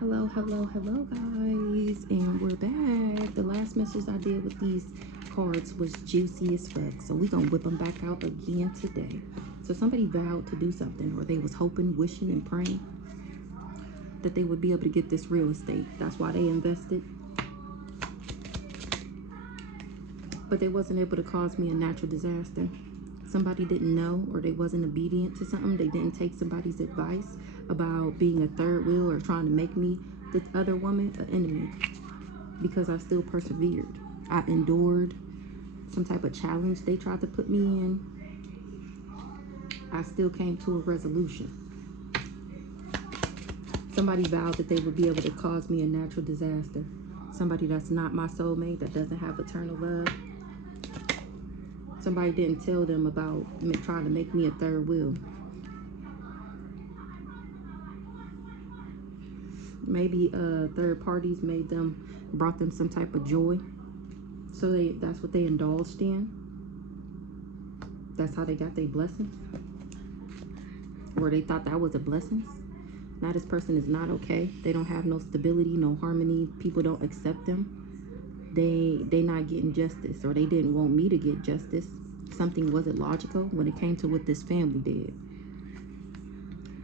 Hello guys, and we're back. The last message I did with these cards was juicy as fuck, so we gonna whip them back out again today. So somebody vowed to do something, or they was hoping, wishing, and praying that they would be able to get this real estate. That's why they invested, but they wasn't able to cause me a natural disaster. Somebody didn't know, or they wasn't obedient to something. They didn't take somebody's advice about being a third wheel or trying to make me, the other woman, an enemy, because I still persevered. I endured some type of challenge they tried to put me in. I still came to a resolution. Somebody vowed that they would be able to cause me a natural disaster. Somebody that's not my soulmate, that doesn't have eternal love. Somebody didn't tell them about trying to make me a third wheel. Maybe third parties brought them some type of joy. So that's what they indulged in. That's how they got their blessings. Or they thought that was a blessing. Now this person is not okay. They don't have no stability, no harmony. People don't accept them. They not getting justice, or they didn't want me to get justice. Something wasn't logical when it came to what this family did.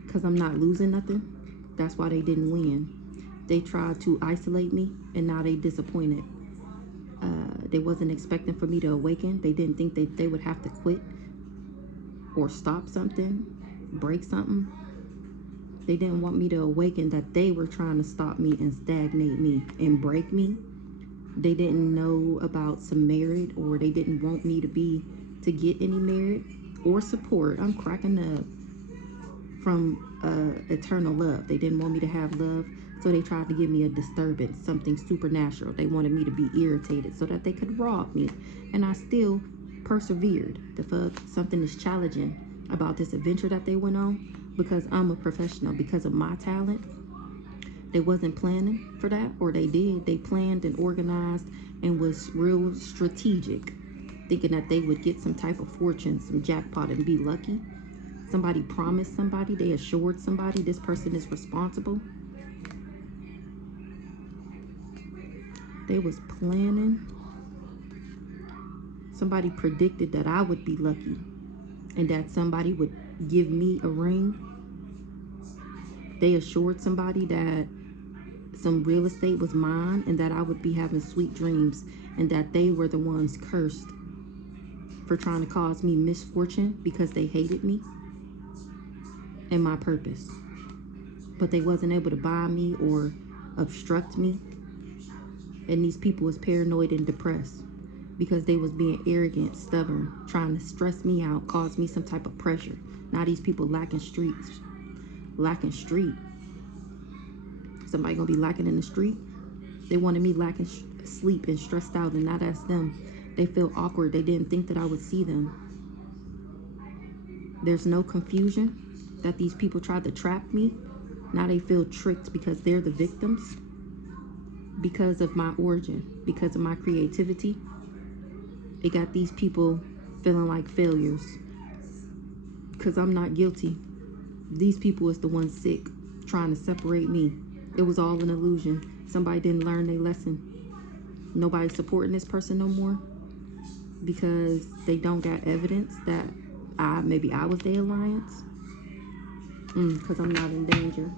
Because I'm not losing nothing. That's why they didn't win. They tried to isolate me, and now they disappointed. They wasn't expecting for me to awaken. They didn't think that they would have to quit or stop something, break something. They didn't want me to awaken, that they were trying to stop me and stagnate me and break me. They didn't know about some merit, or they didn't want me to get any merit or support. I'm cracking up from eternal love. They didn't want me to have love, so they tried to give me a disturbance, something supernatural. They wanted me to be irritated so that they could rob me, and I still persevered. The fuck, something is challenging about this adventure that they went on, because I'm a professional, because of my talent. They wasn't planning for that, or they did. They planned and organized and was real strategic, thinking that they would get some type of fortune, some jackpot, and be lucky. Somebody promised somebody, they assured somebody this person is responsible. They was planning. Somebody predicted that I would be lucky and that somebody would give me a ring. They assured somebody that some real estate was mine and that I would be having sweet dreams, and that they were the ones cursed for trying to cause me misfortune because they hated me and my purpose. But they wasn't able to buy me or obstruct me. And these people was paranoid and depressed because they was being arrogant, stubborn, trying to stress me out, cause me some type of pressure. Now these people lacking street. Somebody gonna be lacking in the street. They wanted me lacking sleep and stressed out, and now that's them. They feel awkward. They didn't think that I would see them. There's no confusion that these people tried to trap me. Now they feel tricked because they're the victims. Because of my origin, because of my creativity, it got these people feeling like failures. Because I'm not guilty. These people is the ones sick, trying to separate me. It was all an illusion. Somebody didn't learn their lesson. Nobody's supporting this person no more because they don't got evidence that maybe I was their alliance. Because I'm not in danger.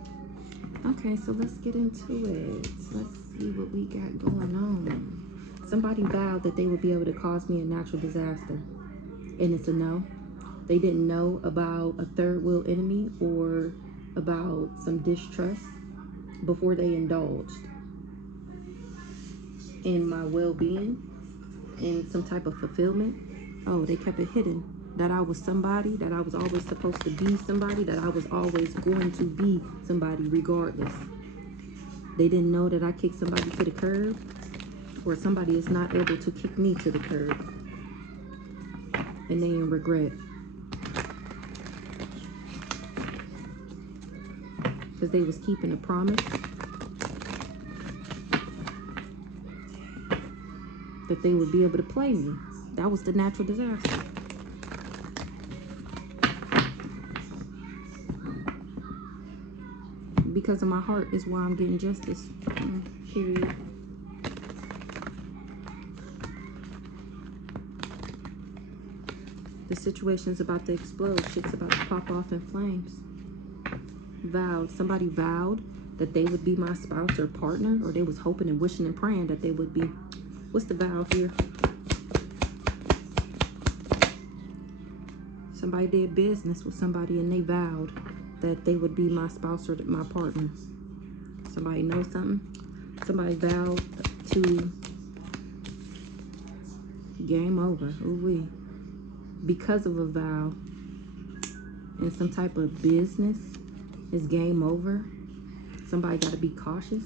Okay, so let's get into it. Let's see what we got going on. Somebody vowed that they would be able to cause me a natural disaster, and it's a no. They didn't know about a third wheel enemy or about some distrust before they indulged in my well-being and some type of fulfillment. Oh, they kept it hidden that I was somebody, that I was always supposed to be somebody, that I was always going to be somebody regardless. They didn't know that I kicked somebody to the curb, or somebody is not able to kick me to the curb, and they in regret because they was keeping a promise that they would be able to play me. That was the natural disaster. because of my heart is why I'm getting justice. Period. The situation's about to explode. Shit's about to pop off in flames. Vowed. Somebody vowed that they would be my spouse or partner, or they was hoping and wishing and praying that they would be. What's the vow here? Somebody did business with somebody and they vowed that they would be my spouse or my partner. Somebody knows something. Somebody vowed to game over. Ooh-wee. Because of a vow in some type of business, it's game over. Somebody got to be cautious.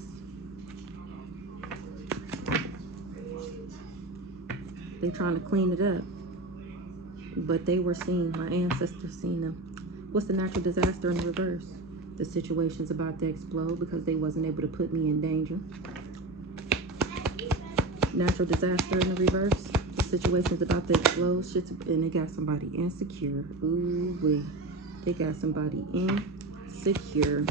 They trying to clean it up, but they were seen. My ancestors seen them. What's the natural disaster in the reverse? The situation's about to explode because they wasn't able to put me in danger. Natural disaster in the reverse. The situation's about to explode. Shit's, and they got somebody insecure. Ooh wee. They got somebody insecure.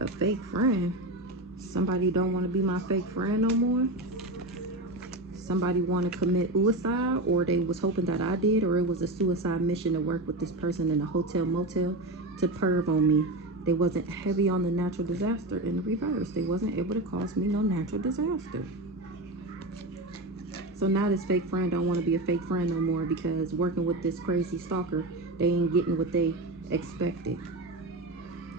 A fake friend. Somebody don't want to be my fake friend no more. Somebody want to commit suicide, or they was hoping that I did, or it was a suicide mission to work with this person in a hotel motel to perv on me. They wasn't heavy on the natural disaster in the reverse. They wasn't able to cause me no natural disaster. So now this fake friend don't want to be a fake friend no more because working with this crazy stalker, they ain't getting what they expected.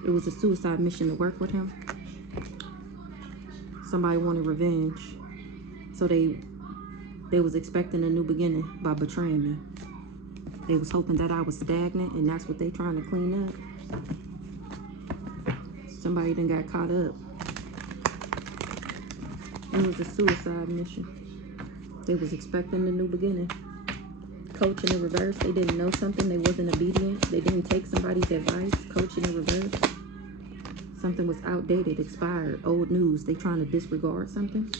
It was a suicide mission to work with him. Somebody wanted revenge. So they was expecting a new beginning by betraying me. They was hoping that I was stagnant, and that's what they trying to clean up. Somebody done got caught up. It was a suicide mission. They was expecting a new beginning. Coach in the reverse. They didn't know something. They wasn't obedient. They didn't take somebody's advice. Coach in the reverse. Something was outdated, expired, old news. They trying to disregard something.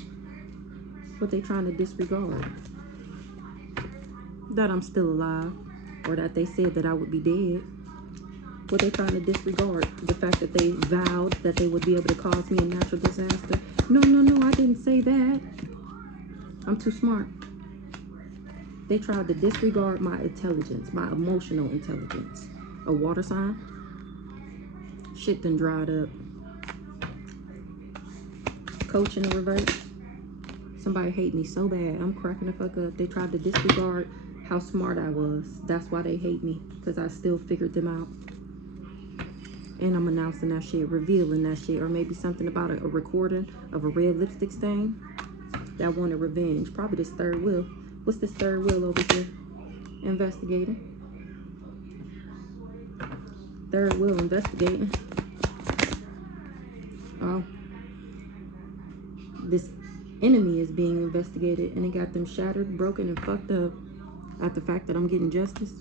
What they trying to disregard? That I'm still alive, or that they said that I would be dead. What they trying to disregard? The fact that they vowed that they would be able to cause me a natural disaster. No, I didn't say that. I'm too smart. They tried to disregard my intelligence, my emotional intelligence. A water sign. Shit done dried up. Coach in the reverse. Somebody hate me so bad. I'm cracking the fuck up. They tried to disregard how smart I was. That's why they hate me, because I still figured them out. And I'm announcing that shit, revealing that shit, or maybe something about a recording of a red lipstick stain that wanted revenge. Probably this third wheel. What's this third wheel over here? Investigating. Third wheel investigating. Oh. This enemy is being investigated, and it got them shattered, broken, and fucked up at the fact that I'm getting justice.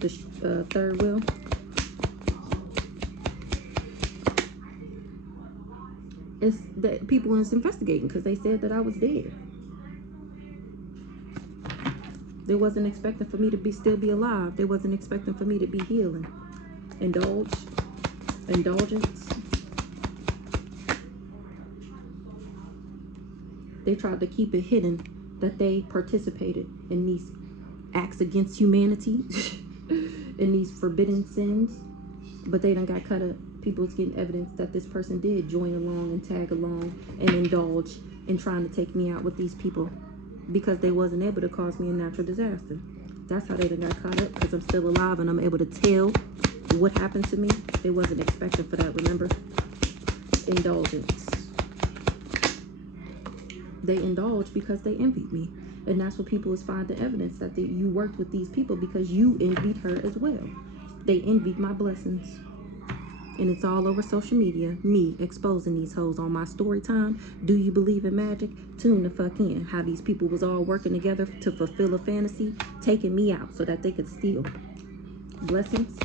The third wheel. It's that people was investigating because they said that I was dead. They wasn't expecting for me to still be alive. They wasn't expecting for me to be healing. Indulgence. They tried to keep it hidden that they participated in these acts against humanity, in these forbidden sins, but they done got cut up. People's getting evidence that this person did join along and tag along and indulge in trying to take me out with these people because they wasn't able to cause me a natural disaster. That's how they done got caught up, because I'm still alive and I'm able to tell what happened to me. They wasn't expecting for that, remember? Indulgence. They indulged because they envied me. And that's what people is finding evidence, that you worked with these people because you envied her as well. They envied my blessings. And it's all over social media, me exposing these hoes on my story time. Do you believe in magic? Tune the fuck in. How these people was all working together to fulfill a fantasy, taking me out so that they could steal. Blessings,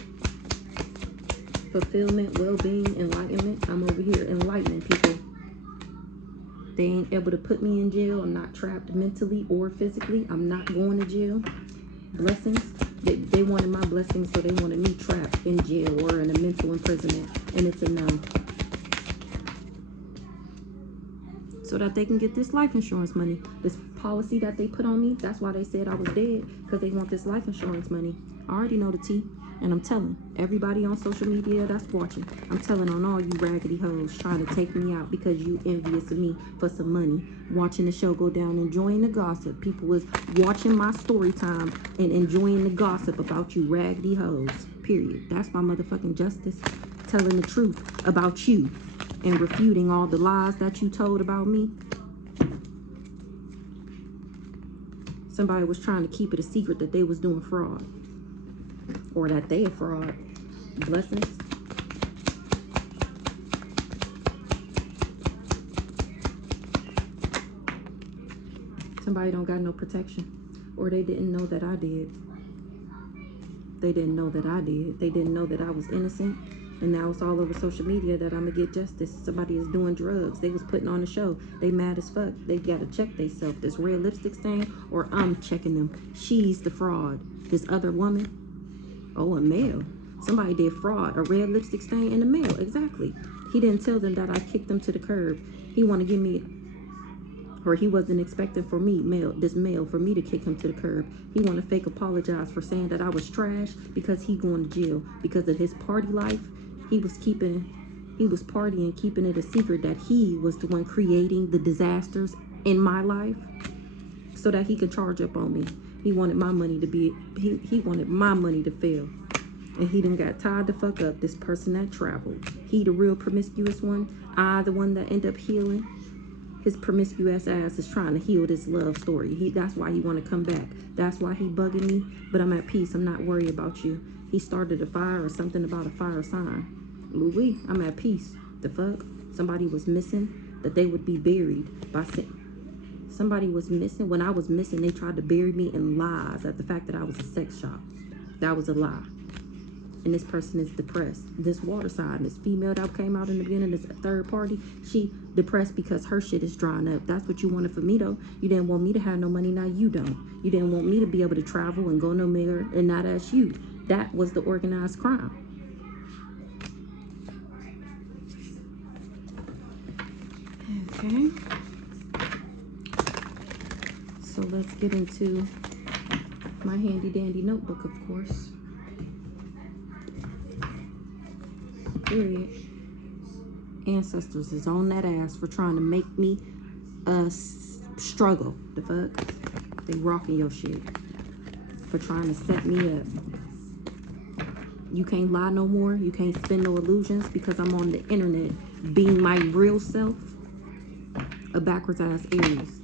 fulfillment, well-being, enlightenment. I'm over here enlightening people. They ain't able to put me in jail. I'm not trapped mentally or physically. I'm not going to jail. Blessings. They wanted my blessings, so they wanted me trapped in jail or in a mental imprisonment. And it's a no. So that they can get this life insurance money. This policy that they put on me, that's why they said I was dead, because they want this life insurance money. I already know the tea, and I'm telling everybody on social media that's watching, I'm telling on all you raggedy hoes trying to take me out because you envious of me for some money, watching the show go down, enjoying the gossip. People was watching my story time and enjoying the gossip about you raggedy hoes, period. That's my motherfucking justice, telling the truth about you and refuting all the lies that you told about me. Somebody was trying to keep it a secret that they was doing fraud, or that they a fraud. Blessings. Somebody don't got no protection, or they didn't know that I did. They didn't know that I did. They didn't know that I was innocent. And now it's all over social media that I'm gonna get justice. Somebody is doing drugs. They was putting on a show. They mad as fuck. They gotta check themselves. This red lipstick stain, or I'm checking them. She's the fraud. This other woman. Oh, a male. Somebody did fraud. A red lipstick stain in the male. Exactly. He didn't tell them that I kicked them to the curb. He want to give me, or he wasn't expecting for me, this male, for me to kick him to the curb. He want to fake apologize for saying that I was trash because he going to jail because of his party life. He was partying, keeping it a secret that he was the one creating the disasters in my life so that he could charge up on me. He wanted my money to be, he wanted my money to fail. And he done got tied the fuck up, this person that traveled. He the real promiscuous one. I the one that end up healing. His promiscuous ass is trying to heal this love story. That's why he want to come back. That's why he bugging me. But I'm at peace. I'm not worried about you. He started a fire or something about a fire sign. Louis, I'm at peace. The fuck? Somebody was missing, that they would be buried by somebody was missing. When I was missing, they tried to bury me in lies at the fact that I was a sex shop. That was a lie. And this person is depressed. This water sign, this female that came out in the beginning, this third party, she depressed because her shit is drying up. That's what you wanted for me though. You didn't want me to have no money, now you don't. You didn't want me to be able to travel and go nowhere, and now that's you. That was the organized crime. Okay. So let's get into my handy dandy notebook, of course. Period. Ancestors is on that ass for trying to make me struggle. The fuck? They rocking your shit for trying to set me up. You can't lie no more. You can't spin no illusions because I'm on the internet being my real self. A backwards ass Aries.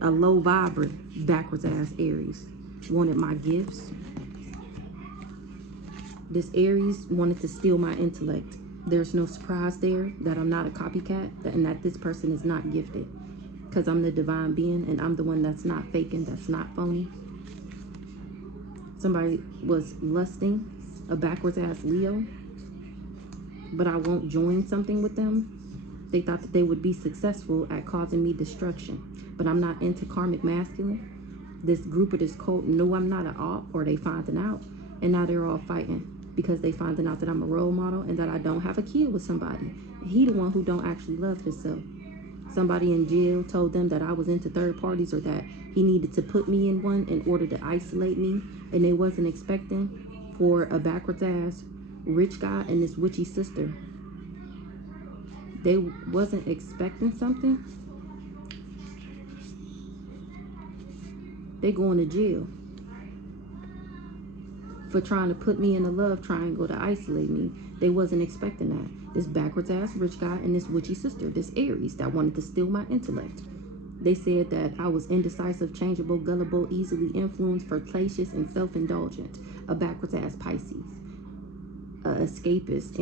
A low vibrant backwards ass Aries wanted my gifts. This Aries wanted to steal my intellect. There's no surprise there that I'm not a copycat and that this person is not gifted, because I'm the divine being and I'm the one that's not faking, that's not phony. Somebody was lusting, a backwards ass Leo, but I won't join something with them. They thought that they would be successful at causing me destruction, but I'm not into karmic masculine. This group of this cult know I'm not an op, or they finding out, and now they're all fighting because they finding out that I'm a role model and that I don't have a kid with somebody. He the one who don't actually love himself. Somebody in jail told them that I was into third parties, or that he needed to put me in one in order to isolate me, and they wasn't expecting for a backwards ass rich guy and this witchy sister. They wasn't expecting something. They going to jail for trying to put me in a love triangle to isolate me. They wasn't expecting that. This backwards ass rich guy and this witchy sister, this Aries that wanted to steal my intellect. They said that I was indecisive, changeable, gullible, easily influenced, flirtatious, and self-indulgent. A backwards ass Pisces. Escapist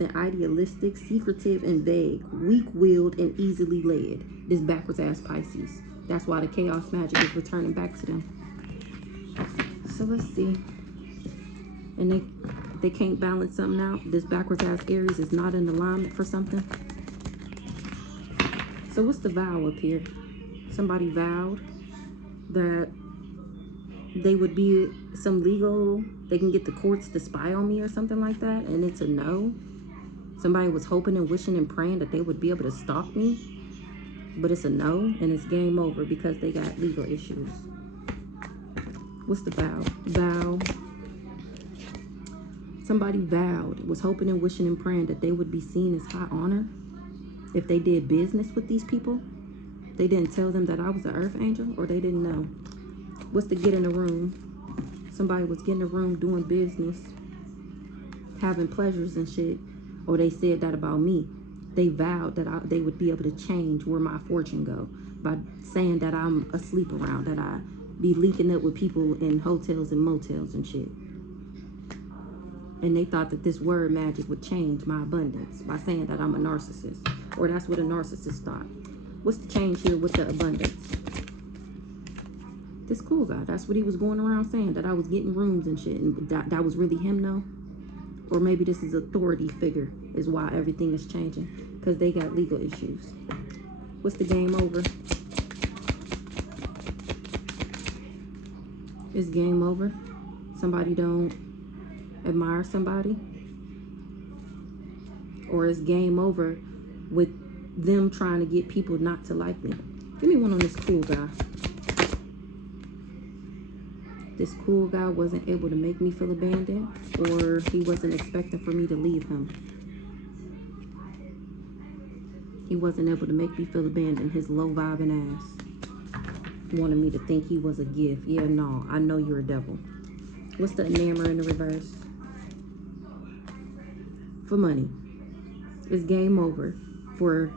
and idealistic, secretive and vague, weak-willed and easily led. This backwards ass Pisces. That's why the chaos magic is returning back to them. So let's see. And they can't balance something out. This backwards ass Aries is not in alignment for something. So what's the vow up here? Somebody vowed that they would be some legal, they can get the courts to spy on me or something like that, and it's a no. Somebody was hoping and wishing and praying that they would be able to stalk me, but it's a no, and it's game over because they got legal issues. What's the vow? Vow. Somebody vowed, was hoping and wishing and praying that they would be seen as high honor if they did business with these people. They didn't tell them that I was an earth angel, or they didn't know. What's the get in the room? Somebody was getting in the room doing business, having pleasures and shit, or they said that about me. They vowed that they would be able to change where my fortune go by saying that I'm asleep around, that I be linking up with people in hotels and motels and shit. And they thought that this word magic would change my abundance by saying that I'm a narcissist, or that's what a narcissist thought. What's the change here with the abundance? This cool guy, that's what he was going around saying, that I was getting rooms and shit, and that was really him, though? Or maybe this is authority figure is why everything is changing, because they got legal issues. What's the game over? It's game over. Somebody don't admire somebody, or it's game over with them trying to get people not to like me. Give me one on this cool guy. This cool guy wasn't able to make me feel abandoned, or he wasn't expecting for me to leave him. He wasn't able to make me feel abandoned. His low vibing ass wanted me to think he was a gift. Yeah, no, I know you're a devil. What's the enamor in the reverse? For money. It's game over for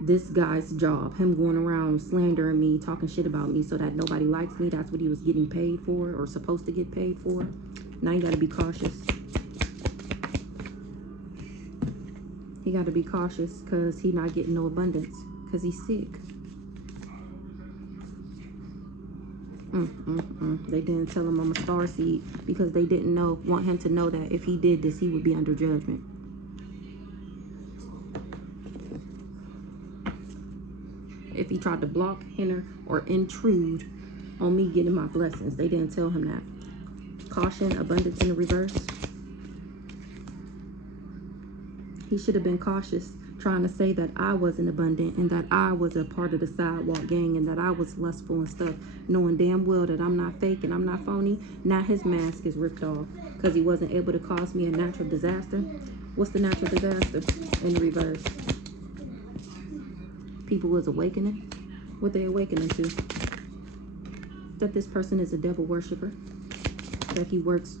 this guy's job. Him going around slandering me, talking shit about me so that nobody likes me. That's what he was getting paid for, or supposed to get paid for. Now you got to be cautious. He got to be cautious because he not getting no abundance because he's sick. They didn't tell him I'm a star seed because they didn't want him to know that if he did this, he would be under judgment. If he tried to block, hinder, or intrude on me getting my blessings, they didn't tell him that. Caution, abundance in the reverse. He should have been cautious trying to say that I wasn't abundant and that I was a part of the sidewalk gang and that I was lustful and stuff, knowing damn well that I'm not fake and I'm not phony. Now his mask is ripped off because he wasn't able to cause me a natural disaster. What's the natural disaster in the reverse? People was awakening. What they awakening to? That this person is a devil worshiper. That he works.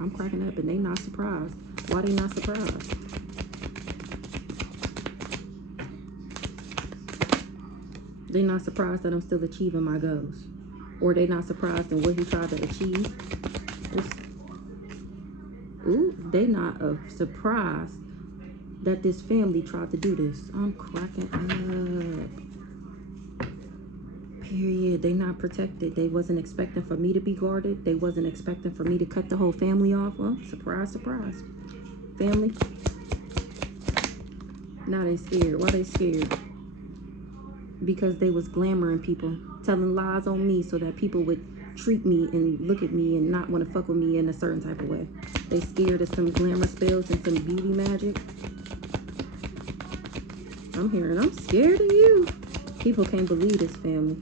I'm cracking up and they not surprised. Why they not surprised? They not surprised that I'm still achieving my goals. Or they not surprised in what he tried to achieve. Ooh, they not surprised that this family tried to do this. I'm cracking up. Period. They not protected. They wasn't expecting for me to be guarded. They wasn't expecting for me to cut the whole family off. Well, surprise, surprise. Family. Now they scared. Why they scared? Because they was glamoring people, telling lies on me so that people would treat me and look at me and not want to fuck with me in a certain type of way. They scared of some glamour spells and some beauty magic. I'm hearing, I'm scared of you. People can't believe this family.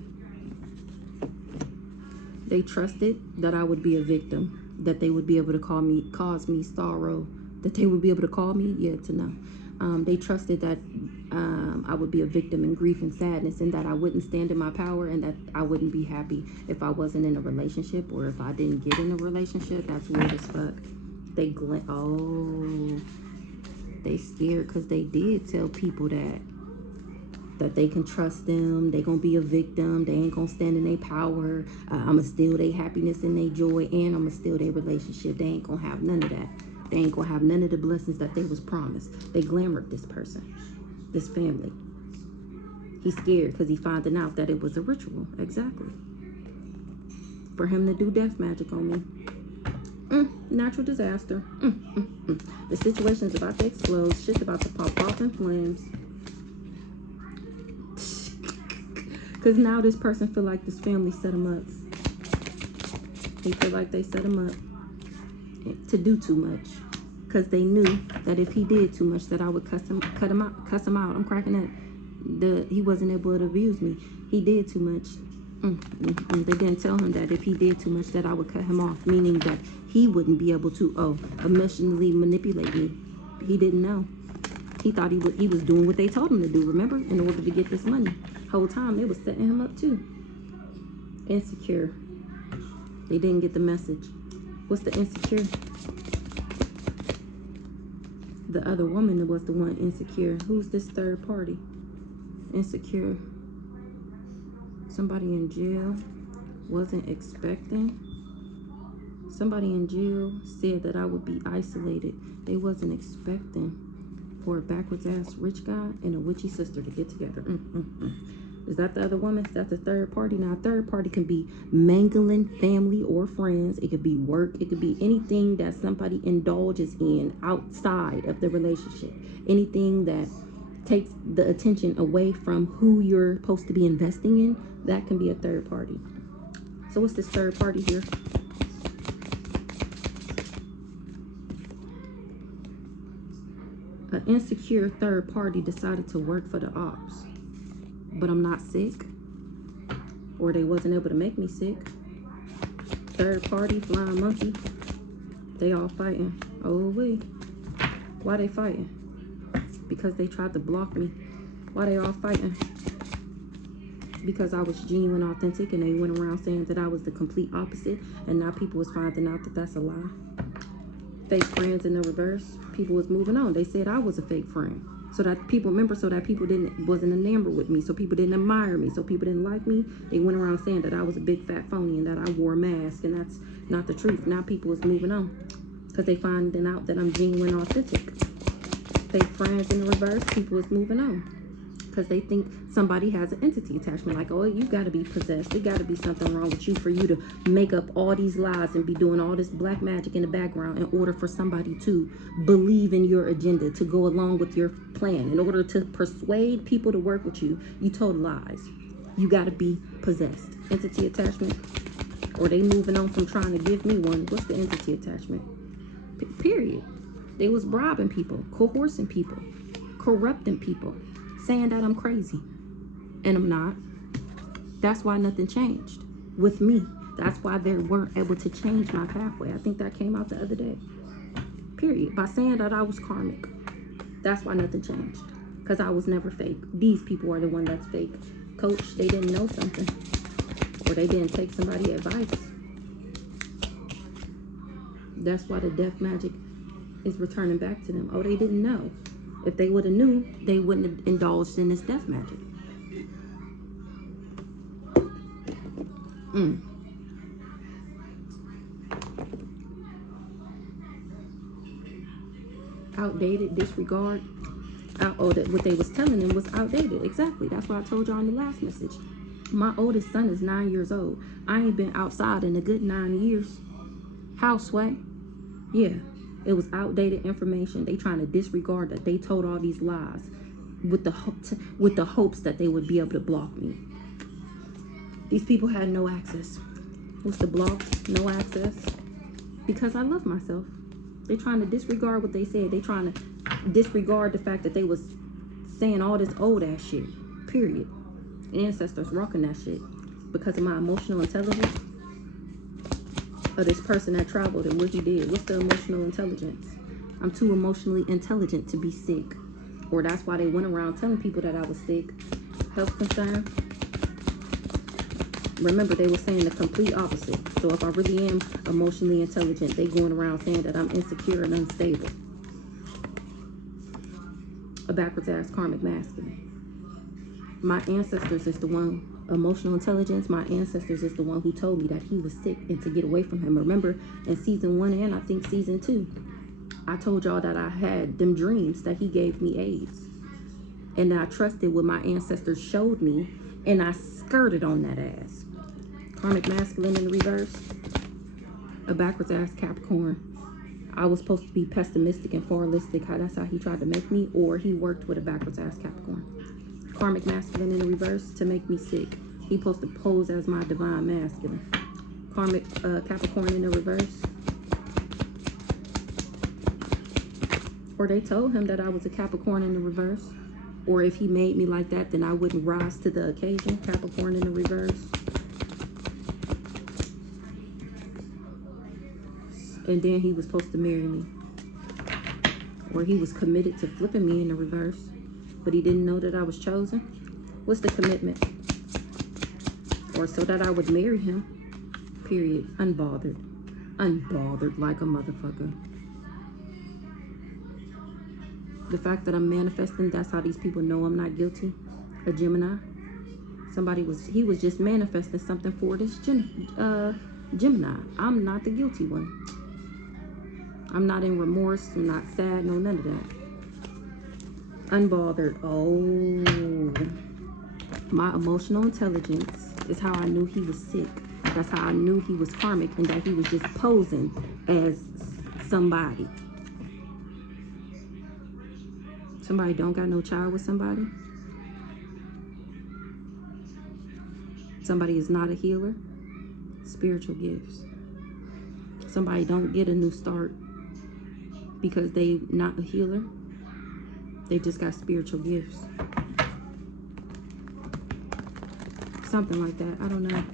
They trusted that I would be a victim, that they would be able to cause me sorrow, that they would be able to call me, yeah, to know. They trusted that I would be a victim in grief and sadness, and that I wouldn't stand in my power, and that I wouldn't be happy if I wasn't in a relationship, or if I didn't get in a relationship. That's weird as fuck. They scared because they did tell people that they can trust them, they gonna be a victim, they ain't gonna stand in their power, I'ma steal their happiness and their joy, and I'ma steal their relationship. They ain't gonna have none of that. They ain't gonna have none of the blessings that they was promised. They glamored this person, this family. He's scared because he's finding out that it was a ritual. Exactly. For him to do death magic on me. Natural disaster. The situation's about to explode. Shit's about to pop off in flames. Because now this person feel like this family set him up. He feel like they set him up to do too much, because they knew that if he did too much, that I would cuss him out. I'm cracking up. He wasn't able to abuse me. He did too much. They didn't tell him that if he did too much, that I would cut him off, meaning that he wouldn't be able to emotionally manipulate me. He didn't know. He thought he was doing what they told him to do, remember, in order to get this money. Whole time they was setting him up too. Insecure. They didn't get the message. What's the insecure? The other woman was the one insecure. Who's this third party? Insecure. Somebody in jail. Wasn't expecting. Somebody in jail said that I would be isolated. They wasn't expecting for a backwards ass rich guy and a witchy sister to get together. Is that the other woman? That's the third party. Now, a third party can be mangling family or friends. It could be work. It could be anything that somebody indulges in outside of the relationship. Anything that takes the attention away from who you're supposed to be investing in, that can be a third party. So what's this third party here? An insecure third party decided to work for the ops, but I'm not sick, or they wasn't able to make me sick. Third party, flying monkey, they all fighting. Oh wait, why they fighting? Because they tried to block me. Why they all fighting? Because I was genuine, authentic, and they went around saying that I was the complete opposite, and now people was finding out that that's a lie. Fake friends in the reverse. People was moving on. They said I was a fake friend, so that people wasn't enamored with me, so people didn't admire me, so people didn't like me. They went around saying that I was a big fat phony and that I wore a mask, and that's not the truth. Now people was moving on because they finding out that I'm genuine, authentic. Fake friends in the reverse. People was moving on because they think somebody has an entity attachment. Like, oh, you got to be possessed. There got to be something wrong with you for you to make up all these lies and be doing all this black magic in the background in order for somebody to believe in your agenda, to go along with your plan. In order to persuade people to work with you, you told lies. You got to be possessed. Entity attachment. Or they moving on from trying to give me one. What's the entity attachment? Period. They was bribing people, coercing people, corrupting people, saying that I'm crazy, and I'm not. That's why nothing changed with me. That's why they weren't able to change my pathway. I think that came out the other day. Period. By saying that I was karmic. That's why nothing changed. Because I was never fake. These people are the one that's fake. Coach, they didn't know something. Or they didn't take somebody's advice. That's why the death magic is returning back to them. Oh, they didn't know. If they would have knew, they wouldn't have indulged in this death magic. Outdated, disregard. What they was telling them was outdated. Exactly. That's what I told y'all in the last message. My oldest son is 9 years old. I ain't been outside in a good 9 years. How, Sway? Yeah. It was outdated information. They trying to disregard that they told all these lies with the hopes that they would be able to block me. These people had no access. What's the block? No access. Because I love myself. They're trying to disregard what they said. They trying to disregard the fact that they was saying all this old ass shit. Period. Ancestors rocking that shit because of my emotional intelligence. Of this person that traveled and what he did. What's the emotional intelligence? I'm too emotionally intelligent to be sick. Or that's why they went around telling people that I was sick. Health concern. Remember, they were saying the complete opposite. So if I really am emotionally intelligent, they going around saying that I'm insecure and unstable. A backwards ass karmic masculine. My ancestors is the one. Emotional intelligence, my ancestors is the one who told me that he was sick and to get away from him. Remember in season 1 and I think season 2, I told y'all that I had them dreams that he gave me AIDS. And I trusted what my ancestors showed me and I skirted on that ass. Karmic masculine in the reverse. A backwards ass Capricorn. I was supposed to be pessimistic and fatalistic. That's how he tried to make me, or he worked with a backwards ass Capricorn. Karmic masculine in the reverse to make me sick. He supposed to pose as my divine masculine. Karmic Capricorn in the reverse. Or they told him that I was a Capricorn in the reverse. Or if he made me like that, then I wouldn't rise to the occasion. Capricorn in the reverse. And then he was supposed to marry me. Or he was committed to flipping me in the reverse. But he didn't know that I was chosen. What's the commitment? Or so that I would marry him. Period. Unbothered. Unbothered like a motherfucker. The fact that I'm manifesting, that's how these people know I'm not guilty. A Gemini. He was just manifesting something for this Gemini. I'm not the guilty one. I'm not in remorse. I'm not sad. No, none of that. Unbothered. Oh. My emotional intelligence is how I knew he was sick. That's how I knew he was karmic and that he was just posing as somebody. Somebody don't got no child with somebody. Somebody is not a healer. Spiritual gifts. Somebody don't get a new start because they not a healer. They just got spiritual gifts. Something like that. I don't know.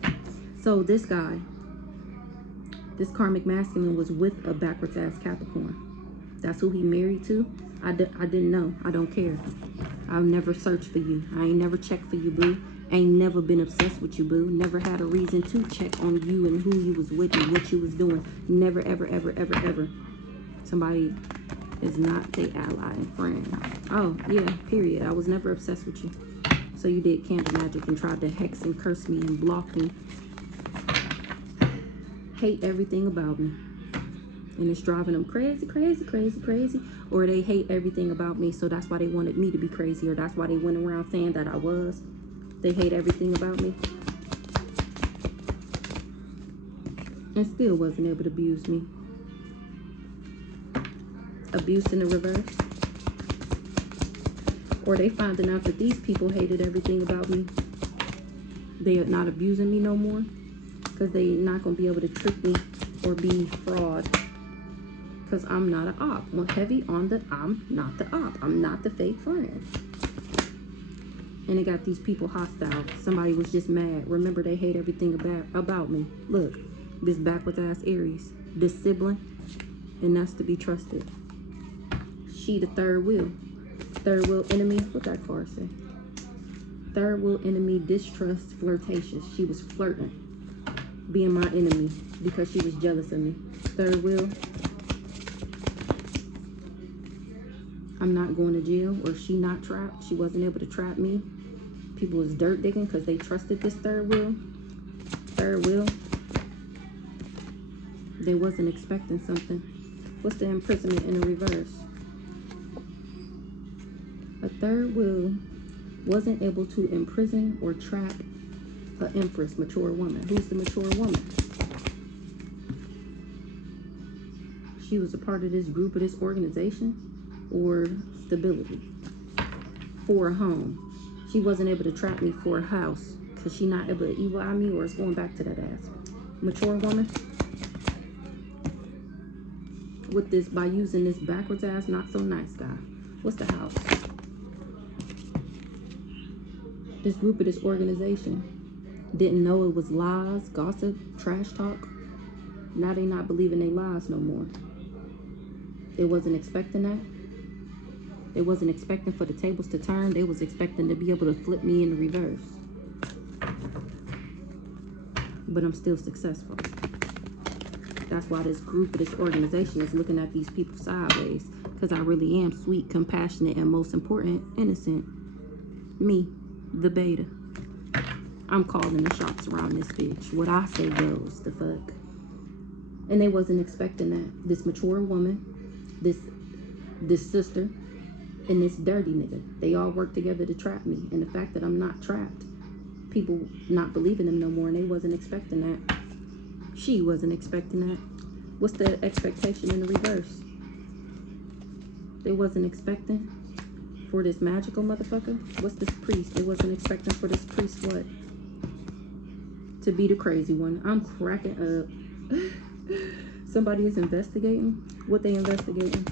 So this guy, this karmic masculine was with a backwards ass Capricorn. That's who he married to. I didn't know. I don't care. I'll never search for you. I ain't never checked for you, boo. Ain't never been obsessed with you, boo. Never had a reason to check on you and who you was with and what you was doing. Never, ever, ever, ever, ever. Somebody is not the ally and friend. Oh, yeah, period. I was never obsessed with you. So you did candle magic and tried to hex and curse me and block me. Hate everything about me. And it's driving them crazy, crazy, crazy, crazy. Or they hate everything about me, so that's why they wanted me to be crazy. Or that's why they went around saying that I was. They hate everything about me. And still wasn't able to abuse me. Abuse in the reverse. Or they finding out that these people hated everything about me. They are not abusing me no more. Because they not going to be able to trick me or be fraud. Because I'm not an op. I'm heavy on the I'm not the op. I'm not the fake friend. And it got these people hostile. Somebody was just mad. Remember, they hate everything about me. Look, this backwards ass Aries. This sibling. And that's to be trusted. She the third wheel. Third wheel enemy. What that card say? Third wheel enemy, distrust, flirtatious. She was flirting. Being my enemy. Because she was jealous of me. Third wheel. I'm not going to jail, or she not trapped. She wasn't able to trap me. People was dirt digging because they trusted this third wheel. Third wheel. They wasn't expecting something. What's the imprisonment in the reverse? A third wheel wasn't able to imprison or trap an empress, mature woman. Who's the mature woman? She was a part of this group, of this organization. Or stability for a home. She wasn't able to trap me for a house because she not able to evil eye me, or it's going back to that ass. Mature woman. With this, by using this backwards ass, not so nice guy. What's the house? This group of this organization didn't know it was lies, gossip, trash talk. Now they not believing they lies no more. They wasn't expecting that. They wasn't expecting for the tables to turn. They was expecting to be able to flip me in the reverse. But I'm still successful. That's why this group, this organization is looking at these people sideways. Because I really am sweet, compassionate, and most important, innocent. Me, the beta. I'm calling the shots around this bitch. What I say goes, the fuck. And they wasn't expecting that. This mature woman, this sister, and this dirty nigga, they all work together to trap me. And the fact that I'm not trapped, people not believing them no more, and they wasn't expecting that. She wasn't expecting that. What's the expectation in the reverse? They wasn't expecting for this magical motherfucker. What's this priest? They wasn't expecting for this priest what? to be the crazy one. I'm cracking up. Somebody is investigating. What they investigating?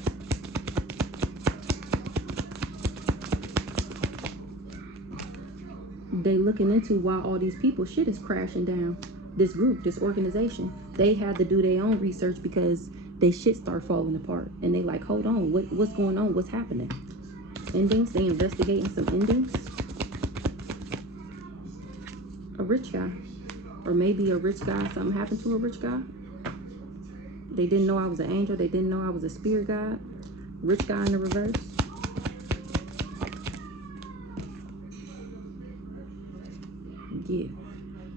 They looking into why all these people shit is crashing down. This group, this organization, they had to do their own research because they shit start falling apart. And they like, hold on, what's going on? What's happening? Endings, they investigating some endings. A rich guy. Or maybe a rich guy, something happened to a rich guy. They didn't know I was an angel. They didn't know I was a spirit guide. Rich guy in the reverse. Yeah.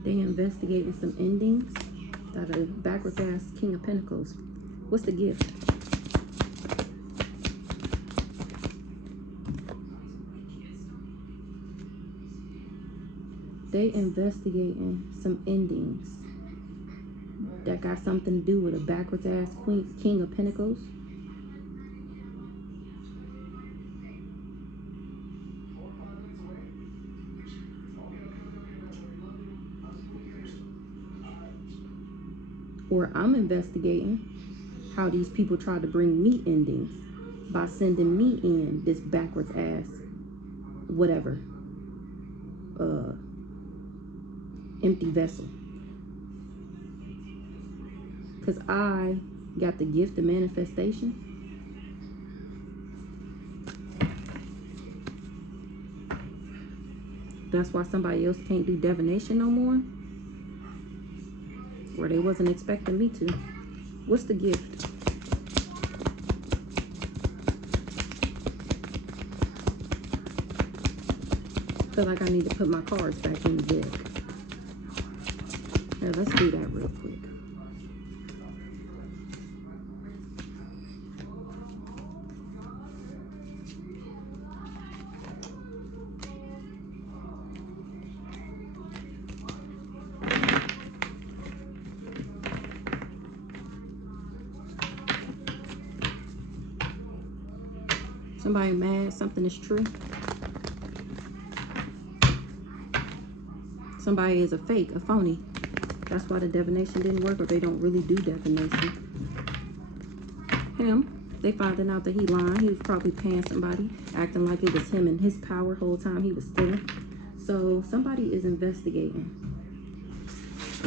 They investigating some endings. That a backwards ass King of Pentacles. What's the gift? They investigating some endings that got something to do with a backwards ass King of Pentacles. Or I'm investigating how these people tried to bring me endings by sending me in this backwards ass whatever empty vessel, because I got the gift of manifestation. That's why somebody else can't do divination no more, or they wasn't expecting me to. What's the gift? I feel like I need to put my cards back in the deck. Now let's do that real quick. Somebody mad, something is true. Somebody is a fake, a phony. That's why the divination didn't work, or they don't really do divination. Him, they finding out that he lying. He was probably paying somebody, acting like it was him and his power whole time he was stealing. So somebody is investigating.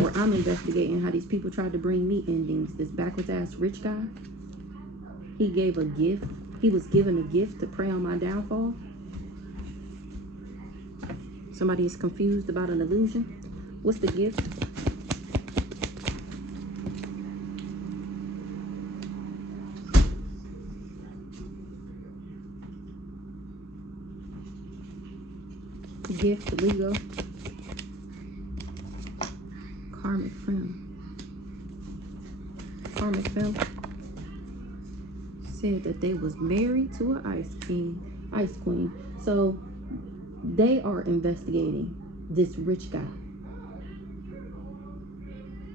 Or I'm investigating how these people tried to bring me endings. This backwards ass rich guy, he gave a gift. He was given a gift to prey on my downfall. Somebody is confused about an illusion. What's the gift? Gift, Lego. Karmic friend. Karmic friend said that they was married to an ice queen. So they are investigating this rich guy.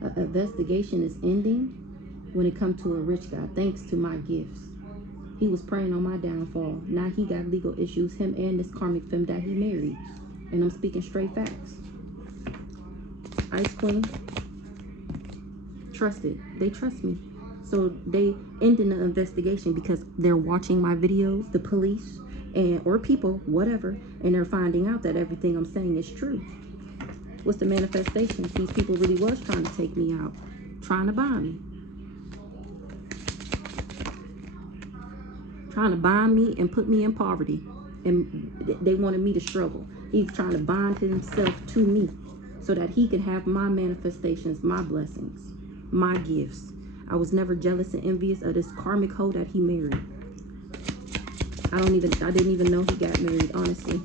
An investigation is ending when it comes to a rich guy, thanks to my gifts. He was preying on my downfall. Now he got legal issues, him and this karmic femme that he married. And I'm speaking straight facts. Ice queen. Trusted. They trust me. So they ended the investigation because they're watching my videos, the police, and or people, whatever, and they're finding out that everything I'm saying is true. What's the manifestation? These people really was trying to take me out, trying to buy me. Trying to bind me and put me in poverty. And they wanted me to struggle. He's trying to bind himself to me so that he can have my manifestations, my blessings, my gifts. I was never jealous and envious of this karmic hoe that he married. I didn't even know he got married, honestly.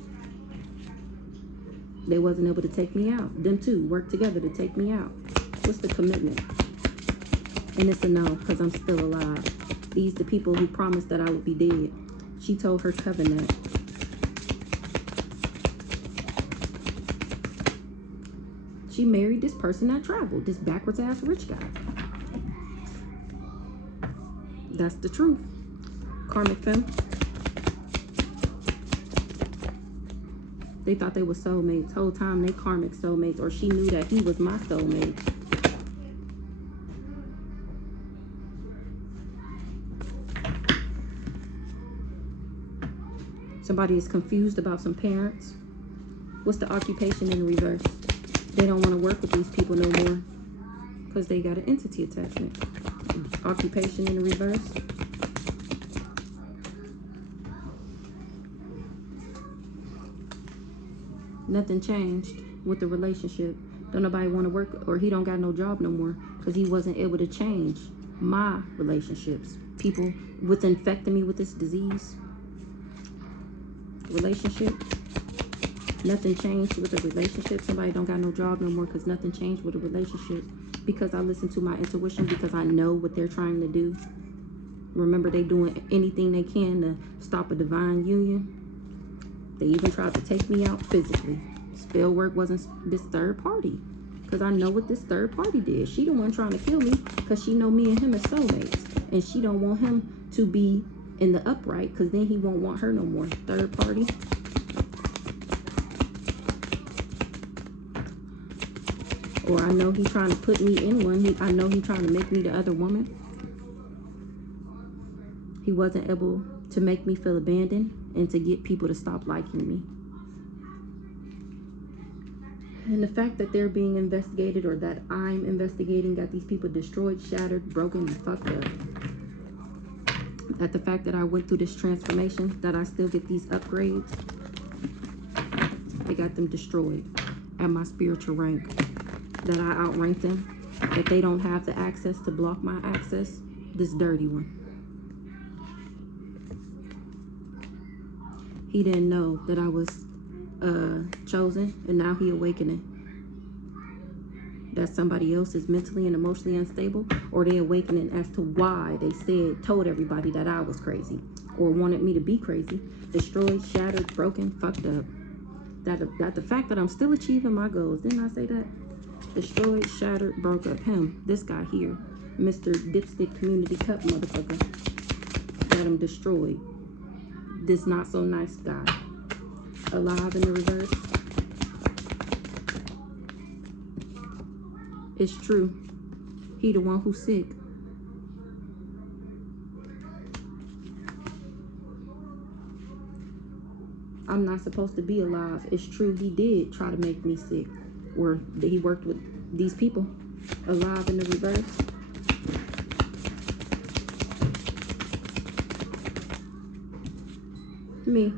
They wasn't able to take me out. Them two worked together to take me out. What's the commitment? And it's a no, because I'm still alive. These the people who promised that I would be dead. She told her coven that. She married this person that traveled, this backwards ass rich guy. That's the truth. Karmic femme. They thought they were soulmates. Whole time they karmic soulmates, or she knew that he was my soulmate. Somebody is confused about some parents. What's the occupation in reverse? They don't want to work with these people no more because they got an entity attachment. Occupation in reverse. Nothing changed with the relationship. Don't nobody want to work, or he don't got no job no more because he wasn't able to change my relationships. People with infecting me with this disease. Relationship. Nothing changed with the relationship. Somebody don't got no job no more because nothing changed with the relationship. Because I listen to my intuition, because I know what they're trying to do. Remember, they doing anything they can to stop a divine union. They even tried to take me out physically. Spell work wasn't this third party. Because I know what this third party did. She the one trying to kill me because she know me and him as soulmates. And she don't want him to be in the upright because then he won't want her no more. Third party. Or I know he's trying to put me in one. I know he's trying to make me the other woman. He wasn't able to make me feel abandoned and to get people to stop liking me. And the fact that they're being investigated, or that I'm investigating, got these people destroyed, shattered, broken, and fucked up. That the fact that I went through this transformation, that I still get these upgrades, they got them destroyed at my spiritual rank. That I outrank them, that they don't have the access to block my access. This dirty one. He didn't know that I was chosen, and now he awakening. That somebody else is mentally and emotionally unstable, or they awakening as to why they told everybody that I was crazy, or wanted me to be crazy. Destroyed, shattered, broken, fucked up. That the fact that I'm still achieving my goals. Didn't I say that? Destroyed, shattered, broke up. Him, this guy here, Mr. Dipstick Community Cup motherfucker. Got him destroyed. This not so nice guy. Alive in the reverse. It's true. He the one who's sick. I'm not supposed to be alive. It's true, he did try to make me sick. Or he worked with these people. Alive in the reverse. Me.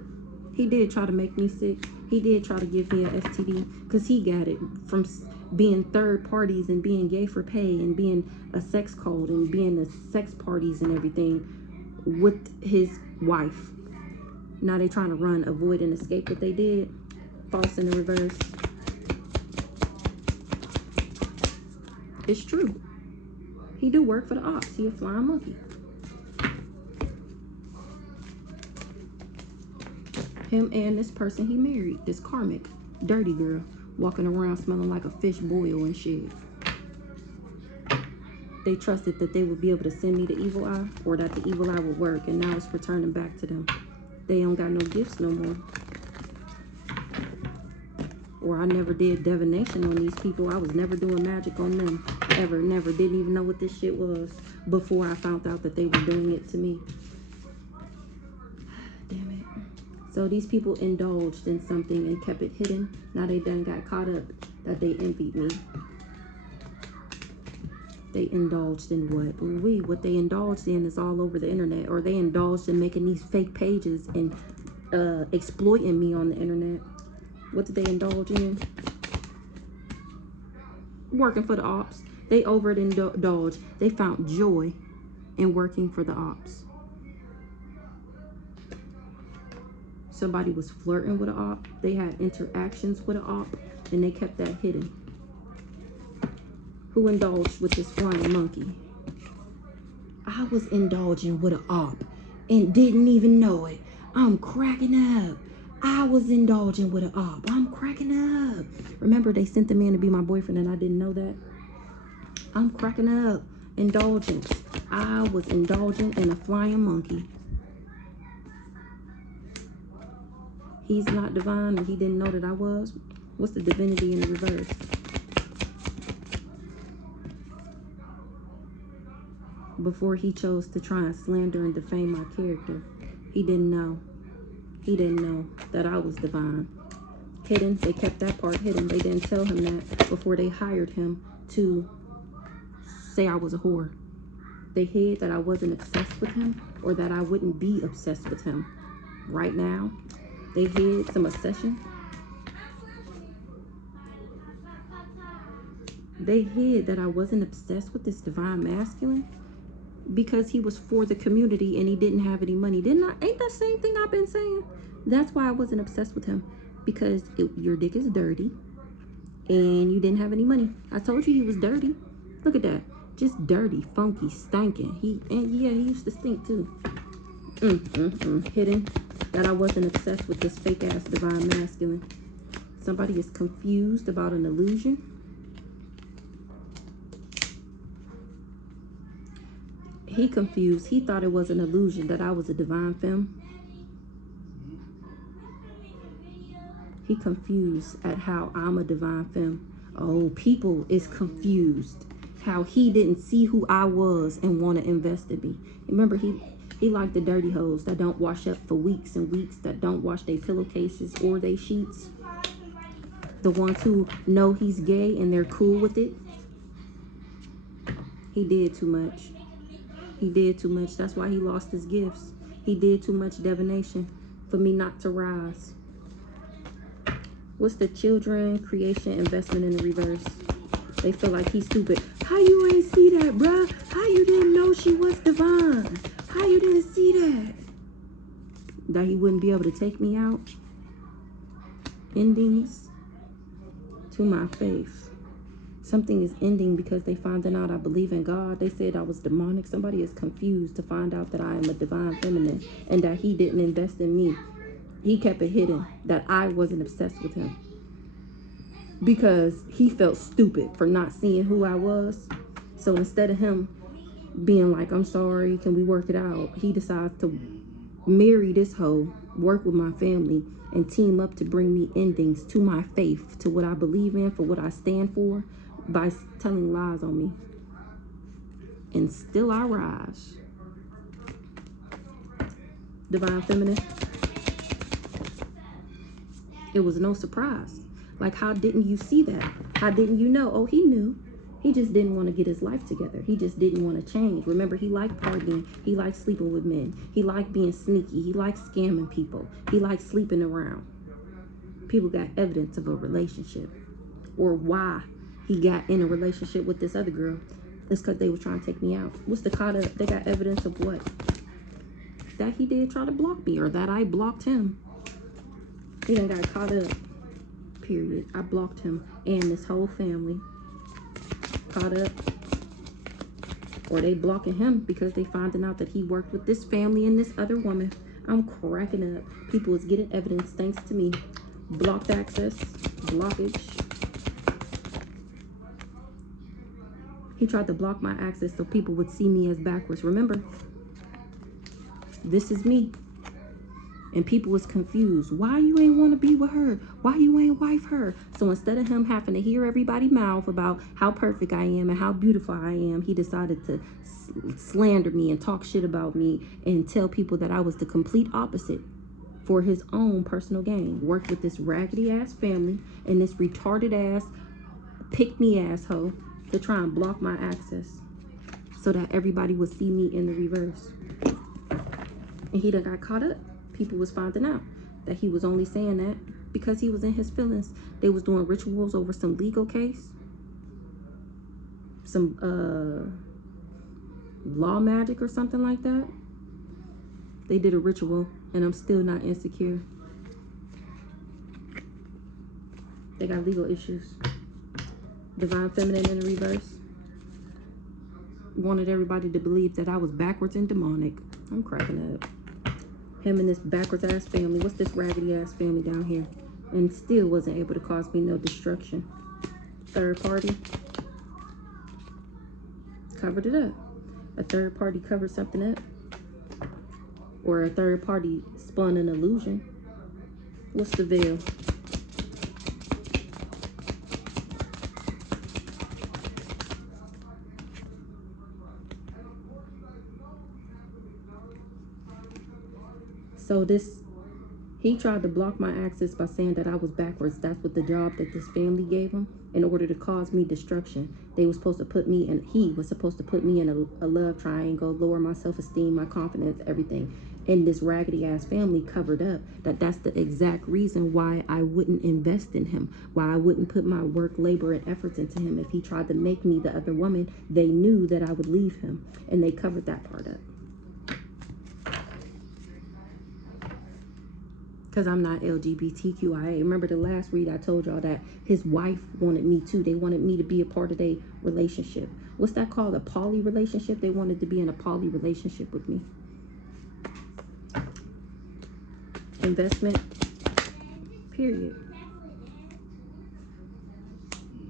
He did try to make me sick. He did try to give me a STD. Because he got it from being third parties and being gay for pay and being a sex cult and being the sex parties and everything with his wife. Now they trying to run, avoid, and escape what they did. False in the reverse. It's true. He do work for the ops. He a flying monkey. Him and this person he married, this karmic, dirty girl, walking around smelling like a fish boil and shit. They trusted that they would be able to send me the evil eye, or that the evil eye would work, and now it's returning back to them. They don't got no gifts no more. Or I never did divination on these people. I was never doing magic on them. Ever, never. Didn't even know what this shit was before I found out that they were doing it to me. Damn it. So these people indulged in something and kept it hidden. Now they done got caught up that they envied me. They indulged in what? Ooh-wee. What they indulged in is all over the internet. Or they indulged in making these fake pages and exploiting me on the internet. What did they indulge in? Working for the ops. They overindulged. They found joy in working for the ops. Somebody was flirting with an op. They had interactions with an op, and they kept that hidden. Who indulged with this flying monkey? I was indulging with an op and didn't even know it. I'm cracking up. I was indulging with an op. I'm cracking up. Remember, they sent the man to be my boyfriend and I didn't know that? I'm cracking up. Indulgence. I was indulging in a flying monkey. he's not divine and he didn't know that I was. What's the divinity in the reverse? Before he chose to try and slander and defame my character, he didn't know. He didn't know that I was divine. Hidden. They kept that part hidden. They didn't tell him that before they hired him to say I was a whore. They hid that I wasn't obsessed with him or that I wouldn't be obsessed with him. Right now, they hid some obsession. They hid that I wasn't obsessed with this divine masculine because he was for the community and he didn't have any money. Didn't I? Ain't that same thing I've been saying? That's why I wasn't obsessed with him, because your dick is dirty and you didn't have any money. I told you he was dirty. Look at that. Just dirty, funky, stinking. Yeah, he used to stink too. Hidden that I wasn't obsessed with this fake ass divine masculine. Somebody is confused about an illusion. He confused. He thought it was an illusion that I was a divine femme. He confused at how I'm a divine femme. Oh, people is confused how he didn't see who I was and want to invest in me. Remember, he liked the dirty hoes that don't wash up for weeks and weeks, that don't wash their pillowcases or their sheets. The ones who know he's gay and they're cool with it. He did too much. He did too much. That's why he lost his gifts. He did too much divination for me not to rise. What's the children, creation, investment in the reverse? They feel like he's stupid. How you ain't see that, bruh? How you didn't know she was divine? How you didn't see that? That he wouldn't be able to take me out? Endings to my faith. Something is ending because they finding out I believe in God. They said I was demonic. Somebody is confused to find out that I am a divine feminine and that he didn't invest in me. He kept it hidden that I wasn't obsessed with him because he felt stupid for not seeing who I was. So instead of him being like, I'm sorry, can we work it out? He decides to marry this hoe, work with my family, and team up to bring me endings to my faith, to what I believe in, for what I stand for, by telling lies on me. And still I rise. Divine feminine. It was no surprise. Like, how didn't you see that? How didn't you know? Oh, he knew. He just didn't want to get his life together. He just didn't want to change. Remember, he liked partying. He liked sleeping with men. He liked being sneaky. He liked scamming people. He liked sleeping around. People got evidence of a relationship, or why he got in a relationship with this other girl. It's because they were trying to take me out. What's the caught up? They got evidence of what? That he did try to block me, or that I blocked him. He done got caught up. Period. I blocked him and this whole family. Caught up. Or they blocking him because they finding out that he worked with this family and this other woman. I'm cracking up. People is getting evidence thanks to me. Blocked access. Blockage. He tried to block my access so people would see me as backwards. Remember, this is me. And people was confused. Why you ain't want to be with her? Why you ain't wife her? So instead of him having to hear everybody's mouth about how perfect I am and how beautiful I am, he decided to slander me and talk shit about me and tell people that I was the complete opposite for his own personal gain. Worked with this raggedy ass family and this retarded ass, pick me asshole to try and block my access so that everybody would see me in the reverse. And he done got caught up. People was finding out that he was only saying that because he was in his feelings. They was doing rituals over some legal case, some law magic or something like that. They did a ritual and I'm still not insecure. They got legal issues. Divine feminine in the reverse. Wanted everybody to believe that I was backwards and demonic. I'm cracking up. Him and this backwards ass family. What's this raggedy ass family down here? And still wasn't able to cause me no destruction. Third party covered it up. A third party covered something up. Or a third party spun an illusion. What's the veil? So he tried to block my access by saying that I was backwards. That's what the job that this family gave him in order to cause me destruction. They was supposed to put me in, he was supposed to put me in a love triangle, lower my self-esteem, my confidence, everything. And this raggedy ass family covered up that's the exact reason why I wouldn't invest in him, why I wouldn't put my work, labor, and efforts into him. If he tried to make me the other woman, they knew that I would leave him, and they covered that part up. Because I'm not LGBTQIA. Remember the last read I told y'all that his wife wanted me too. They wanted me to be a part of their relationship. What's that called? A poly relationship? They wanted to be in a poly relationship with me. Investment. Period.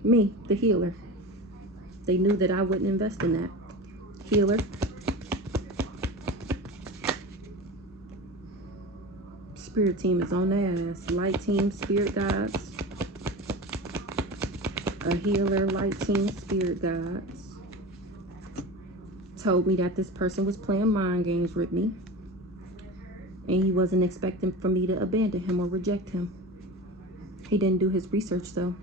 Me, the healer. They knew that I wouldn't invest in that. Healer. Spirit team is on their ass. Light team, spirit guides. A healer, light team, spirit guides. Told me that this person was playing mind games with me. And he wasn't expecting for me to abandon him or reject him. He didn't do his research though.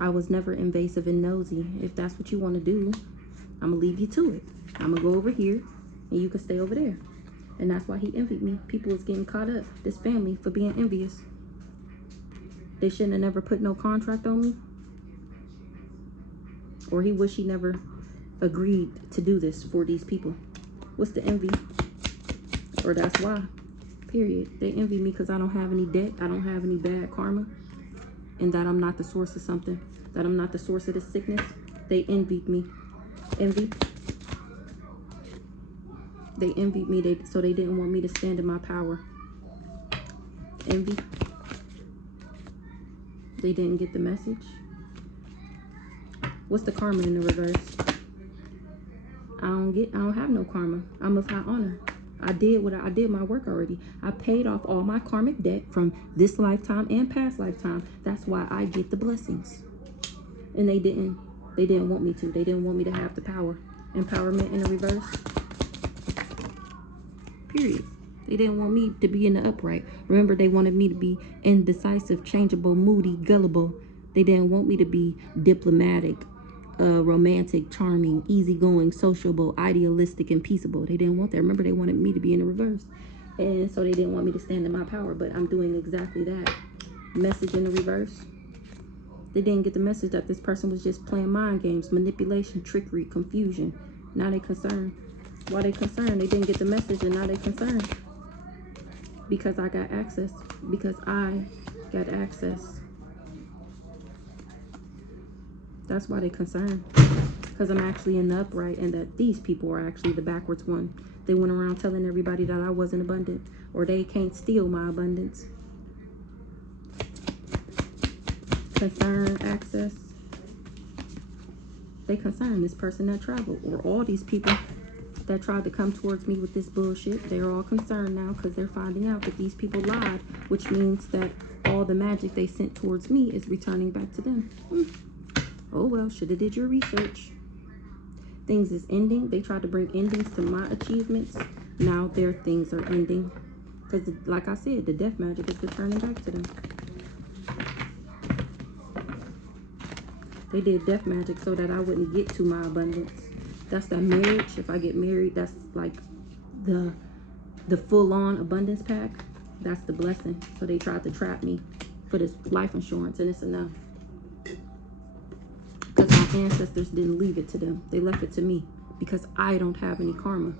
I was never invasive and nosy. If that's what you want to do, I'm going to leave you to it. I'm going to go over here and you can stay over there. And that's why he envied me. People was getting caught up, this family, for being envious. They shouldn't have never put no contract on me. Or he wish he never agreed to do this for these people. What's the envy? Or that's why. Period. They envy me because I don't have any debt. I don't have any bad karma. And that I'm not the source of something. That I'm not the source of the sickness. They envied me. Envy. They envied me, so they didn't want me to stand in my power. Envy. They didn't get the message. What's the karma in the reverse? I don't have no karma. I'm of high honor. I did my work already. I paid off all my karmic debt from this lifetime and past lifetime. That's why I get the blessings. And they didn't want me to. They didn't want me to have the power. Empowerment in the reverse. Period. They didn't want me to be in the upright. Remember, they wanted me to be indecisive, changeable, moody, gullible. They didn't want me to be diplomatic, romantic, charming, easygoing, sociable, idealistic, and peaceable. They didn't want that. Remember, they wanted me to be in the reverse. And so they didn't want me to stand in my power. But I'm doing exactly that. Message in the reverse. They didn't get the message that this person was just playing mind games, manipulation, trickery, confusion. Now they concerned. Why they concerned? They didn't get the message and now they concerned. Because I got access. Because I got access. That's why they concerned. Because I'm actually in the upright and that these people are actually the backwards one. They went around telling everybody that I wasn't abundant. Or they can't steal my abundance. Concern, access. They concern this person that traveled. Or all these people that tried to come towards me with this bullshit. They're all concerned now because they're finding out that these people lied, which means that all the magic they sent towards me is returning back to them. Oh well, should have did your research. Things is ending. They tried to bring endings to my achievements. Now their things are ending. Because like I said, the death magic is returning back to them. They did death magic so that I wouldn't get to my abundance. That's that marriage. If I get married, that's like the full-on abundance pack. That's the blessing. So they tried to trap me for this life insurance, and it's enough. Because my ancestors didn't leave it to them. They left it to me because I don't have any karma.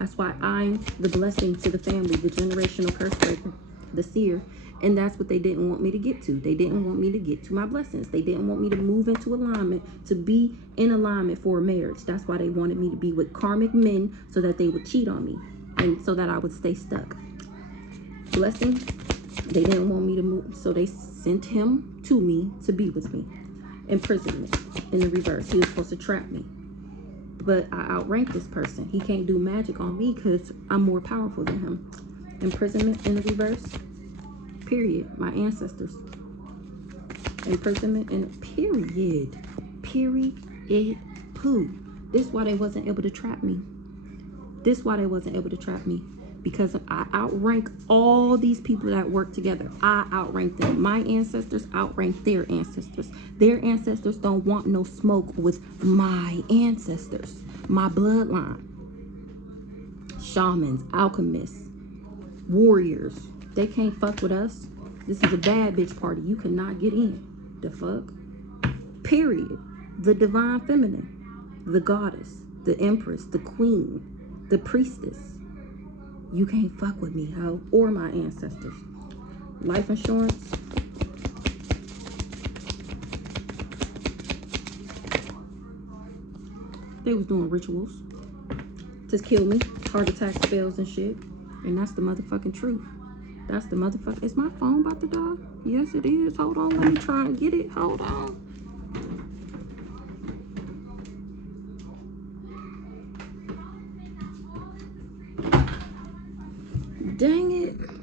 That's why I'm the blessing to the family, the generational curse breaker, the seer. And that's what they didn't want me to get to. They didn't want me to get to my blessings. They didn't want me to move into alignment, to be in alignment for a marriage. That's why they wanted me to be with karmic men so that they would cheat on me and so that I would stay stuck. Blessing, they didn't want me to move. So they sent him to me to be with me. Imprisonment in the reverse. He was supposed to trap me. But I outranked this person. He can't do magic on me because I'm more powerful than him. Imprisonment in the reverse. Period. My ancestors. Imprisonment and period. Period. Poo. This is why they wasn't able to trap me. This is why they wasn't able to trap me. Because I outrank all these people that work together. I outrank them. My ancestors outrank their ancestors. Their ancestors don't want no smoke with my ancestors. My bloodline. Shamans, alchemists, warriors. They can't fuck with us. This is a bad bitch party. You cannot get in. The fuck? Period. The divine feminine. The goddess. The empress. The queen. The priestess. You can't fuck with me, ho. Or my ancestors. Life insurance. They was doing rituals to kill me. Heart attack, spells and shit. And that's the motherfucking truth. That's the motherfucker. Is my phone about to die? Yes, it is. Hold on. Let me try and get it. Hold on. Dang it.